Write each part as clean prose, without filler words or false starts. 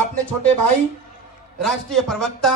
अपने छोटे भाई राष्ट्रीय प्रवक्ता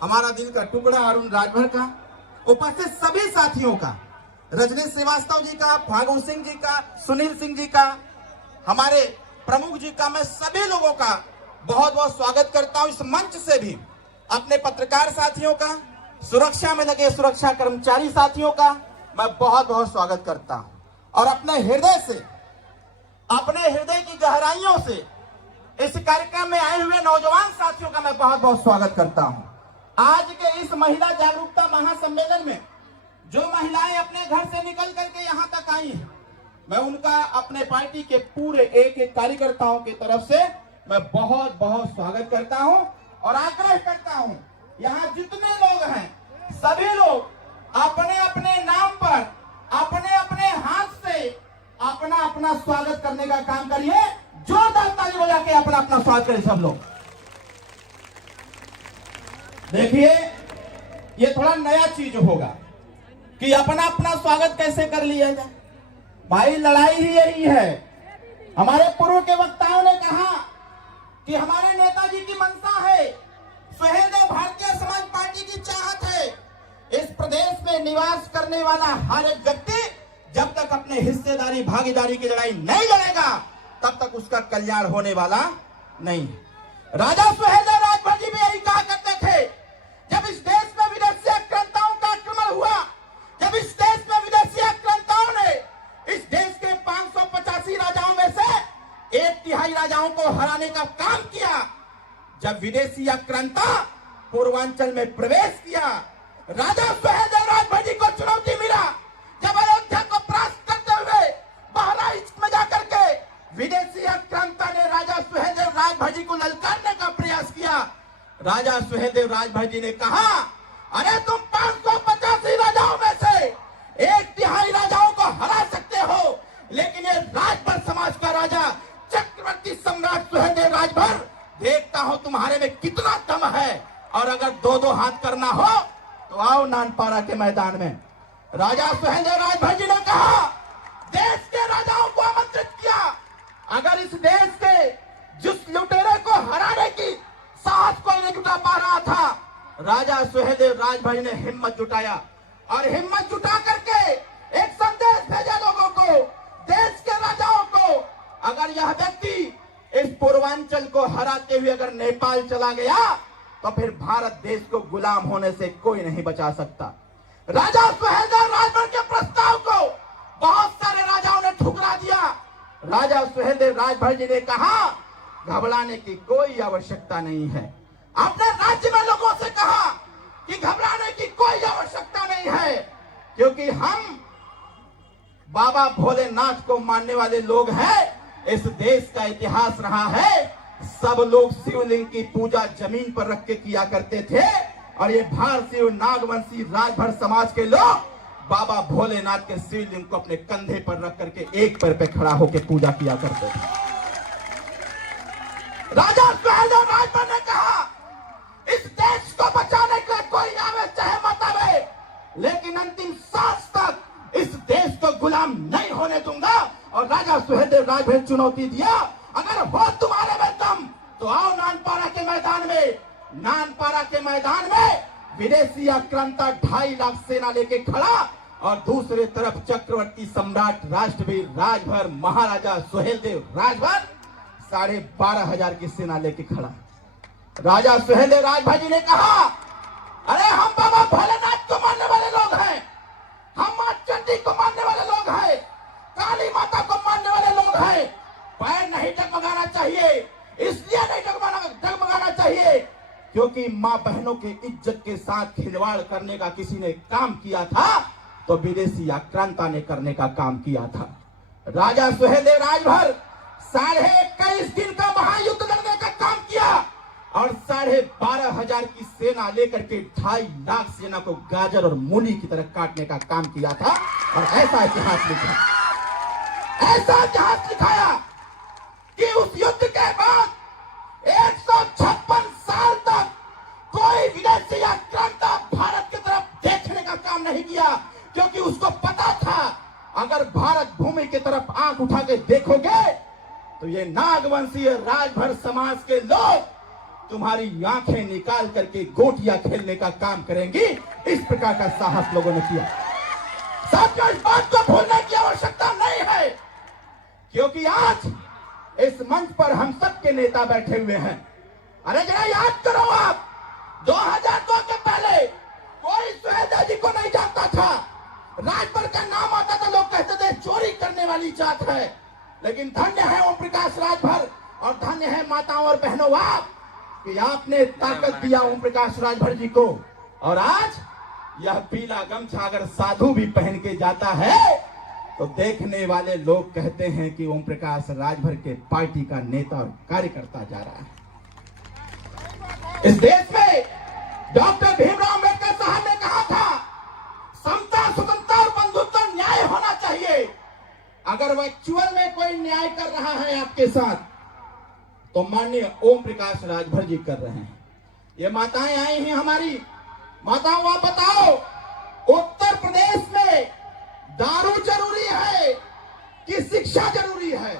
हमारा दिल का टुकड़ा अरुण राजभर का, उपस्थित सभी साथियों का, रजनीश श्रीवास्तव जी का, फागु सिंह जी का, सुनील सिंह जी का, हमारे प्रमुख जी का, मैं सभी लोगों का बहुत बहुत स्वागत करता हूं। इस मंच से भी अपने पत्रकार साथियों का, सुरक्षा में लगे सुरक्षा कर्मचारी साथियों का मैं बहुत बहुत स्वागत करता हूं और अपने हृदय से, अपने हृदय की गहराइयों से इस कार्यक्रम में आए हुए नौजवान साथियों का मैं बहुत बहुत स्वागत करता हूं। आज के इस महिला जागरूकता महासम्मेलन में जो महिलाएं अपने घर से निकल करके यहां तक आई हैं, मैं उनका अपने पार्टी के पूरे एक एक कार्यकर्ताओं की तरफ से मैं बहुत बहुत स्वागत करता हूं और आग्रह करता हूं, यहां जितने लोग हैं सभी लोग अपने अपने नाम पर अपने अपने हाथ से अपना अपना स्वागत करने का काम करिए। जोरदार ताली बजा के अपना अपना स्वागत करें सब लोग। देखिए, ये थोड़ा नया चीज होगा कि अपना अपना स्वागत कैसे कर लिया जाए। भाई, लड़ाई ही यही है। हमारे पूर्व के वक्ताओं ने कहा कि हमारे नेताजी की मंशा है, सुहेलदेव भारतीय समाज पार्टी की चाहत है। इस प्रदेश में निवास करने वाला हर एक व्यक्ति जब तक अपने हिस्सेदारी भागीदारी की लड़ाई नहीं लड़ेगा तब तक उसका कल्याण होने वाला नहीं। राजा सुहेलदेव राजभर जी भी यही कहा करते थे, जब इस देश में विदेशी आक्रांताओं का आक्रमण हुआ, जब इस देश में विदेशी आक्रांताओं ने इस देश के 585 राजाओं में से 1/3 राजाओं को हराने का काम किया, जब विदेशी आक्रांता पूर्वांचल में प्रवेश किया, राजा सुहेलदेव राजभर जी को चुनौती मिला। जब अयोध्या को परास्त करते हुए बहराइच में जाकर के विदेशी आक्रांता ने राजा सुहेलदेव राजभर जी को ललकारने का प्रयास किया, राजा सुहेलदेव राजभर जी ने कहा, अरे तुम 585 राजाओं में से 1/3 राजाओं को हरा सकते हो, लेकिन ये राजभर समाज का राजा चक्रवर्ती सम्राट सुहेलदेव राजभर, देखता हूं तुम्हारे में कितना दम है, और अगर 2-2 हाथ करना हो तो आओ नानपारा के मैदान में। राजा सुहेलदेव राजभर जी ने कहा, देश के राजाओं को आमंत्रित किया, अगर इस देश के जिस लुटेरे को हराने की साहस कोई नहीं जुटा पा रहा था, राजा सुहेलदेव राजभर जी ने हिम्मत जुटाया और हिम्मत जुटा करके एक संदेश भेजा लोगों को, देश के राजाओं को, अगर यह व्यक्ति इस पूर्वांचल को हराते हुए अगर नेपाल चला गया तो फिर भारत देश को गुलाम होने से कोई नहीं बचा सकता। राजा सुहेलदेव राजभर के प्रस्ताव को बहुत सारे राजाओं ने ठुकरा दिया। राजा सुहेलदेव राजभर जी ने कहा, घबराने की कोई आवश्यकता नहीं है। अपने राज्य में लोगों से कहा कि घबराने की कोई आवश्यकता नहीं है, क्योंकि हम बाबा भोलेनाथ को मानने वाले लोग हैं। इस देश का इतिहास रहा है, सब लोग शिवलिंग की पूजा जमीन पर रख के किया करते थे, और ये भारतीय नागवंशी राजभर समाज के लोग बाबा भोलेनाथ के शिवलिंग को अपने कंधे पर रख करके एक पैर पे खड़ा होकर पूजा किया करते थे। राजा सुहेलदेव राजभर ने कहा, इस देश को बचाने के लिए कोई आवे चाहे मत आवे, लेकिन अंतिम सांस तक इस देश को गुलाम नहीं होने दूंगा। और राजा सुहेलदेव राजभर चुनौती दिया, अगर हो तुम्हारे में दम तो आओ नानपारा के मैदान में। नानपारा के मैदान में विदेशी आक्रांता 2.5 लाख सेना लेके खड़ा, और दूसरे तरफ चक्रवर्ती सम्राट राष्ट्रवीर राजभर महाराजा सुहेलदेव राजभर 12,500 की सेना लेके खड़ा। राजा सुहेलदेव राजभर जी ने कहा, अरे हम बाबा भोलेनाथ को मानने वाले लोग हैं, हम मां चंडी को मानने वाले लोग हैं, काली माता को मानने वाले लोग हैं। पैर नहीं डगमगाना चाहिए, इसलिए नहीं डगमगाना चाहिए क्योंकि मां बहनों की इज्जत के साथ खिलवाड़ करने का किसी ने काम किया था तो विदेशी आक्रांता ने करने का काम किया था। राजा सुहेलदेव राजभर 21.5 दिन का महायुद्ध लड़ने का काम किया और 12,500 की सेना लेकर के 2.5 लाख सेना को गाजर और मूली की तरह काटने का काम किया था। और ऐसा इतिहास लिखा, ऐसा इतिहास लिखाया कि उस युद्ध के बाद 156 साल तक कोई विदेशी आक्रांता भारत की तरफ देखने का काम नहीं किया, क्योंकि उसको पता था अगर भारत भूमि की तरफ आंख उठा के देखोगे तो ये नागवंशीय राजभर समाज के लोग तुम्हारी आंखें निकाल करके गोटियां खेलने का काम करेंगी। इस प्रकार का साहस लोगों ने किया। साथियों, इस बात को भूलने की आवश्यकता नहीं है, क्योंकि आज इस मंच पर हम सबके नेता बैठे हुए हैं। अरे जरा याद करो, आप 2002 के पहले कोई सुहेलदेव जी को नहीं जानता था। राजभर का नाम आता था, लोग कहते थे चोरी करने वाली जात है। लेकिन धन्य है ओम प्रकाश राजभर और धन्य है माताओं और बहनों आप कि आपने ताकत दिया ओम प्रकाश राजभर जी को। और आज यह पीला गमछा अगर साधु भी पहन के जाता है तो देखने वाले लोग कहते हैं कि ओम प्रकाश राजभर के पार्टी का नेता और कार्यकर्ता जा रहा है। इस देश में डॉक्टर भीमराव अम्बेडकर साहब ने कहा था, समता, स्वतंत्रता और बंधुत्व, न्याय होना चाहिए। अगर वो एक्चुअल में कोई न्याय कर रहा है आपके साथ, तो माननीय ओम प्रकाश राजभर जी कर रहे हैं। ये माताएं आई हैं हमारी। माताओं, आप बताओ, उत्तर प्रदेश में दारू जरूरी है कि शिक्षा जरूरी है?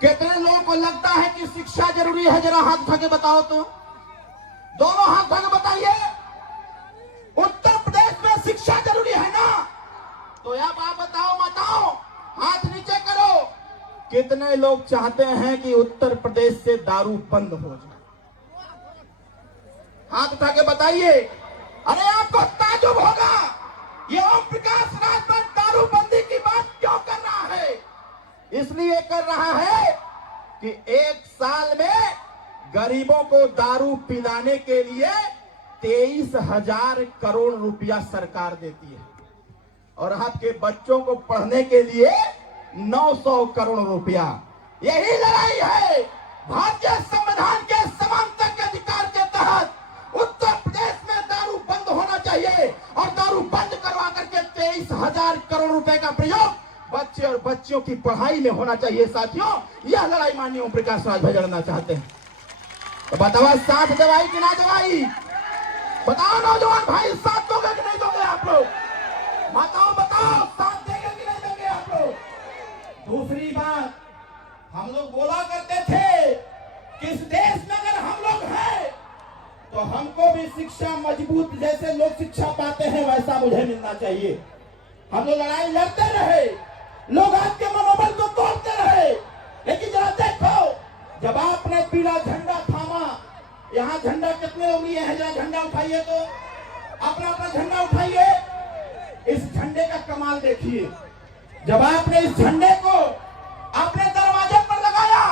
कितने लोगों को लगता है कि शिक्षा जरूरी है? जरा हाथ उठा के बताओ तो। दोनों हाथ उठा के बताइए। उत्तर प्रदेश में शिक्षा जरूरी है ना? तो अब आप बताओ, माताओं, हाथ नीचे करो। कितने लोग चाहते हैं कि उत्तर प्रदेश से दारू बंद हो जाए? हाथ उठा के बताइए। अरे आपको ताजुब होगा, ये ओम प्रकाश राजभर दारूबंदी की बात क्यों कर रहा है? इसलिए कर रहा है कि एक साल में गरीबों को दारू पिलाने के लिए 23,000 करोड़ रुपया सरकार देती है और आपके बच्चों को पढ़ने के लिए 900 करोड़ रुपया। यही लड़ाई है। भारतीय संविधान के समानता के अधिकार के तहत उत्तर प्रदेश में दारू बंद होना चाहिए और दारू बंद करवा करके 23,000 करोड़ रुपए का प्रयोग बच्चे और बच्चियों की पढ़ाई में होना चाहिए। साथियों, यह लड़ाई माननीय ओम प्रकाश राजभर लड़ना चाहते हैं। तो बताओ, साथ दवाई कि ना दवाई? बताओ नौजवान भाई, साथ दोगे कि नहीं दोगे आप लोग? माताओं बताओ, साथ देंगे कि नहीं देंगे आप लोग? दूसरी बात, हम लोग बोला करते थे कि इस देश में अगर हम लोग हैं तो हमको भी शिक्षा मजबूत, जैसे लोग शिक्षा पाते हैं वैसा मुझे मिलना चाहिए। हम लोग लड़ाई लड़ते रहे, लोग आपके मनोबल को तोड़ते रहे, लेकिन जरा देखो, जब आपने पीला झंडा थामा, यहाँ झंडा कितने लोग लिए हैं? जरा झंडा उठाइए तो, अपना अपना झंडा उठाइए। इस झंडे का कमाल देखिए। जब आपने इस झंडे को अपने दरवाजे पर लगाया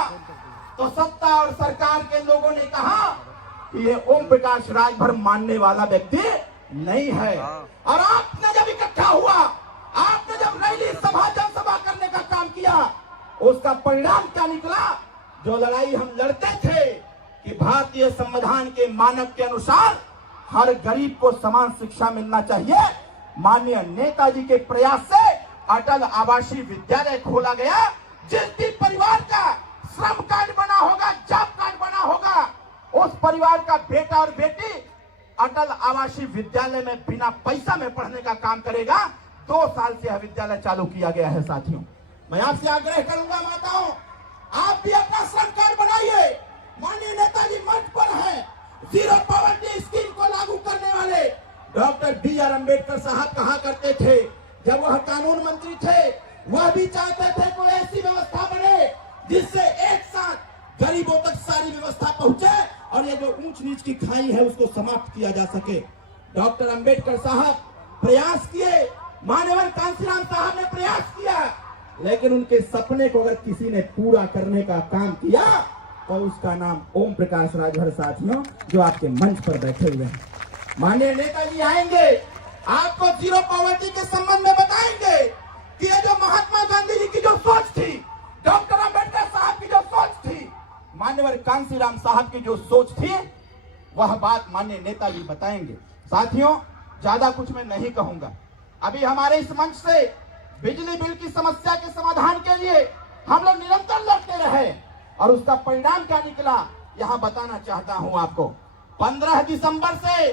तो सत्ता और सरकार के लोगों ने कहा कि ये ओम प्रकाश राजभर मानने वाला व्यक्ति नहीं है। और आपने जब इकट्ठा हुआ, आपने जब रैली, सभा, जनसभा करने का काम किया, उसका परिणाम क्या निकला? जो लड़ाई हम लड़ते थे कि भारतीय संविधान के मानक के अनुसार हर गरीब को समान शिक्षा मिलना चाहिए, माननीय नेताजी के प्रयास से अटल आवासीय विद्यालय खोला गया। जिस भी परिवार का श्रम कार्ड बना होगा, जॉब कार्ड बना होगा, उस परिवार का बेटा और बेटी अटल आवासीय विद्यालय में बिना पैसा में पढ़ने का काम करेगा। 2 साल से यह विद्यालय चालू किया गया है। साथियों, मैं आपसे आग्रह करूंगा, माताओं, आप भी अपना श्रम कार्ड बनाइए। माननीय नेताजी मंच पर है। जीरो पॉवर्टी स्कीम को लागू करने वाले डॉक्टर B.R. अम्बेडकर साहब कहा करते थे, जब वह कानून मंत्री थे, वह भी चाहते थे कोई ऐसी व्यवस्था बने जिससे एक साथ गरीबों तक सारी व्यवस्था पहुंचे और ये जो ऊंच नीच की खाई है उसको समाप्त किया जा सके। डॉक्टर अम्बेडकर साहब प्रयास किए, माननीय कांशीराम साहब ने प्रयास किया, लेकिन उनके सपने को अगर किसी ने पूरा करने का काम किया तो उसका नाम ओम प्रकाश राजभर। साथियों, जो आपके मंच पर बैठे हुए हैं, माननीय नेताजी आएंगे, आपको जीरो पॉवर्टी के संबंध में बताएंगे कि ये जो महात्मा गांधी जी की जो सोच थी, डॉक्टर अम्बेडकर साहब की जो सोच थी, माननीय कांशीराम साहब की जो सोच थी, वह बात माननीय नेताजी बताएंगे। साथियों, ज्यादा कुछ मैं नहीं कहूंगा। अभी हमारे इस मंच से बिजली बिल की समस्या के समाधान के लिए हम लोग निरंतर लड़ते रहे और उसका परिणाम क्या निकला, यहां बताना चाहता हूं आपको। 15 दिसंबर से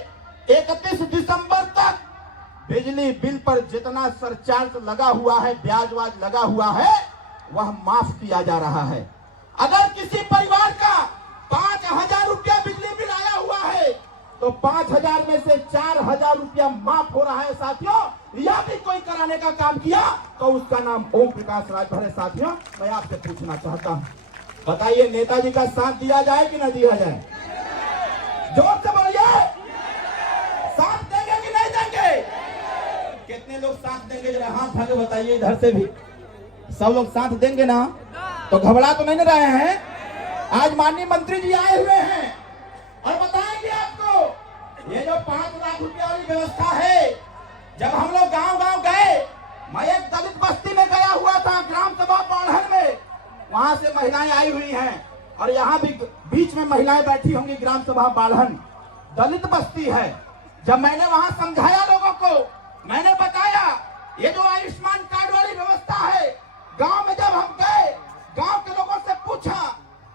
31 दिसंबर तक बिजली बिल पर जितना सरचार्ज लगा हुआ है, ब्याज वाज लगा हुआ है, वह माफ किया जा रहा है। अगर किसी परिवार का 5,000 रुपया बिजली बिल आया हुआ है तो 5,000 में से 4,000 रुपया माफ हो रहा है साथियों। यह भी कोई कराने का काम किया तो उसका नाम ओम प्रकाश राजभर है। साथियों, मैं आपसे पूछना चाहता हूं, बताइए नेताजी का साथ दिया जाए कि न दिया जाए? जोर से बोलिए, साथ देंगे कि नहीं देंगे? कितने लोग साथ देंगे? जरा हाथ उठा के बताइए, इधर से भी सब लोग साथ देंगे ना? तो घबरा तो नहीं रहे हैं? आज माननीय मंत्री जी आए हुए हैं और बताएंगे आपको ये जो 5 लाख रुपया वाली व्यवस्था है। जब हम लोग गांव-गांव गए, मैं एक दलित बस्ती में गया हुआ था, ग्राम सभा बाढ़न में, वहां से महिलाएं आई हुई हैं और यहाँ भी बीच में महिलाएं बैठी होंगी। ग्राम सभा बाढ़न दलित बस्ती है। जब मैंने वहां समझाया लोगों को, मैंने बताया ये जो आयुष्मान कार्ड वाली व्यवस्था है, गांव में जब हम गए, गांव के लोगों से पूछा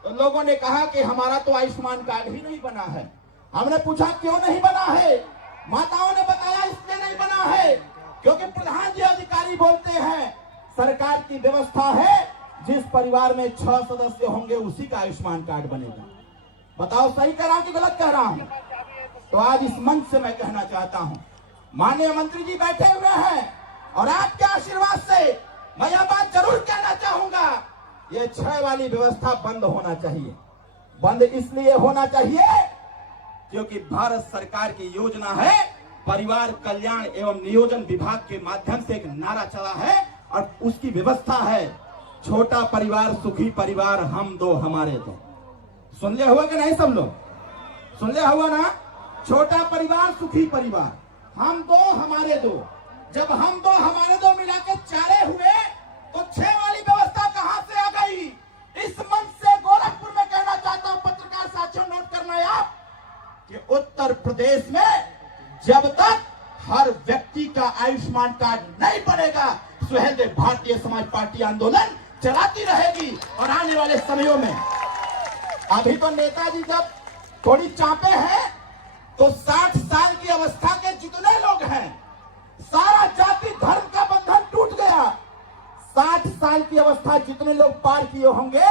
तो लोगों ने कहा कि हमारा तो आयुष्मान कार्ड ही नहीं बना है। हमने पूछा क्यों नहीं बना है? माताओं ने बताया इसलिए नहीं बना है क्योंकि प्रधान जी अधिकारी बोलते हैं सरकार की व्यवस्था है जिस परिवार में 6 सदस्य होंगे उसी का आयुष्मान कार्ड बनेगा। बताओ सही कह रहा हूं कि गलत कह रहा हूं? तो आज इस मंच से मैं कहना चाहता हूं, माननीय मंत्री जी बैठे हुए हैं और आपके आशीर्वाद से मैं यह बात जरूर कहना चाहूंगा, ये 6 वाली व्यवस्था बंद होना चाहिए। बंद इसलिए होना चाहिए क्योंकि भारत सरकार की योजना है, परिवार कल्याण एवं नियोजन विभाग के माध्यम से एक नारा चला है और उसकी व्यवस्था है, छोटा परिवार सुखी परिवार, हम दो हमारे दो। सुन लिया हुआ कि नहीं? सब लोग सुन लिया हुआ ना? छोटा परिवार सुखी परिवार, हम दो हमारे दो। जब हम दो हमारे दो मिला के 4 हुए तो 6 वाली व्यवस्था कहां से आ गई? इस मंच से गोरखपुर में कहना चाहता हूं, पत्रकार साथियों नोट करना है आप कि उत्तर प्रदेश में जब तक हर व्यक्ति का आयुष्मान कार्ड नहीं बनेगा, सुहेलदेव भारतीय समाज पार्टी आंदोलन चलाती रहेगी। और आने वाले समयों में, अभी तो नेताजी जब थोड़ी चापे हैं तो 60 साल की अवस्था के जितने लोग हैं, सारा जाति धर्म का बंधन टूट गया। 60 साल की अवस्था जितने लोग पार किए होंगे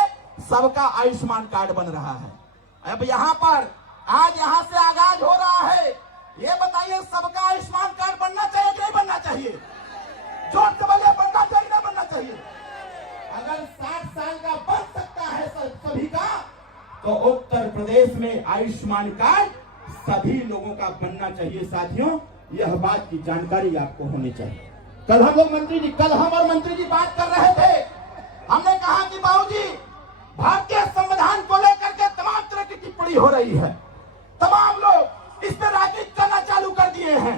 सबका आयुष्मान कार्ड बन रहा है। अब यहाँ पर आज यहाँ से आगाज हो रहा है, ये बताइए सबका आयुष्मान कार्ड बनना चाहिए कि नहीं बनना चाहिए? जोर से बोलिए, बनना चाहिए ना बनना चाहिए? अगर 60 साल का बन सकता है सभी का, तो उत्तर प्रदेश में आयुष्मान कार्ड सभी लोगों का बनना चाहिए। साथियों, यह बात की जानकारी आपको होनी चाहिए। कल हम और मंत्री जी बात कर रहे थे। हमने कहा कि बाबूजी, भारतीय संविधान को लेकर के तमाम तरह की टिप्पणी हो रही है, तमाम लोग इस पर राजनीति करना चालू कर दिए हैं।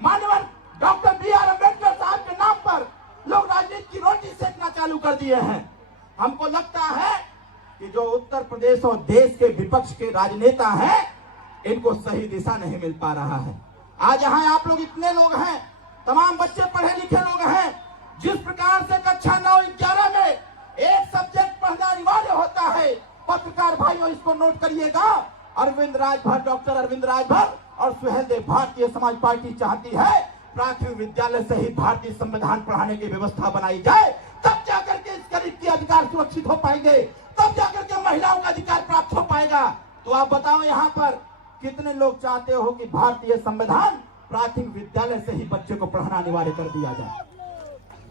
माननीय डॉक्टर B.R. अम्बेडकर साहब के नाम पर लोग राजनीति की रोटी सेकना चालू कर दिए हैं। हमको लगता है कि जो उत्तर प्रदेश और देश के विपक्ष के राजनेता हैं, इनको सही दिशा नहीं मिल पा रहा है। आज यहाँ आप लोग इतने लोग हैं, तमाम बच्चे पढ़े लिखे लोग हैं। जिस प्रकार से कक्षा 9-11 में एक सब्जेक्ट पढ़ना अनिवार्य होता है, पत्रकार भाइयों इसको नोट करिएगा, अरविंद राजभर, डॉक्टर अरविंद राजभर और सुहेलदेव भारतीय समाज पार्टी चाहती है प्राथमिक विद्यालय से ही भारतीय संविधान पढ़ाने की व्यवस्था बनाई जाए, तब जाकर के इस गरीब के अधिकार सुरक्षित हो पाएंगे, तब जाकर के महिलाओं का अधिकार प्राप्त हो पाएगा। तो आप बताओ यहाँ पर कितने लोग चाहते हो कि भारतीय संविधान प्राथमिक विद्यालय से ही बच्चे को पढ़ना अनिवार्य कर दिया जाए?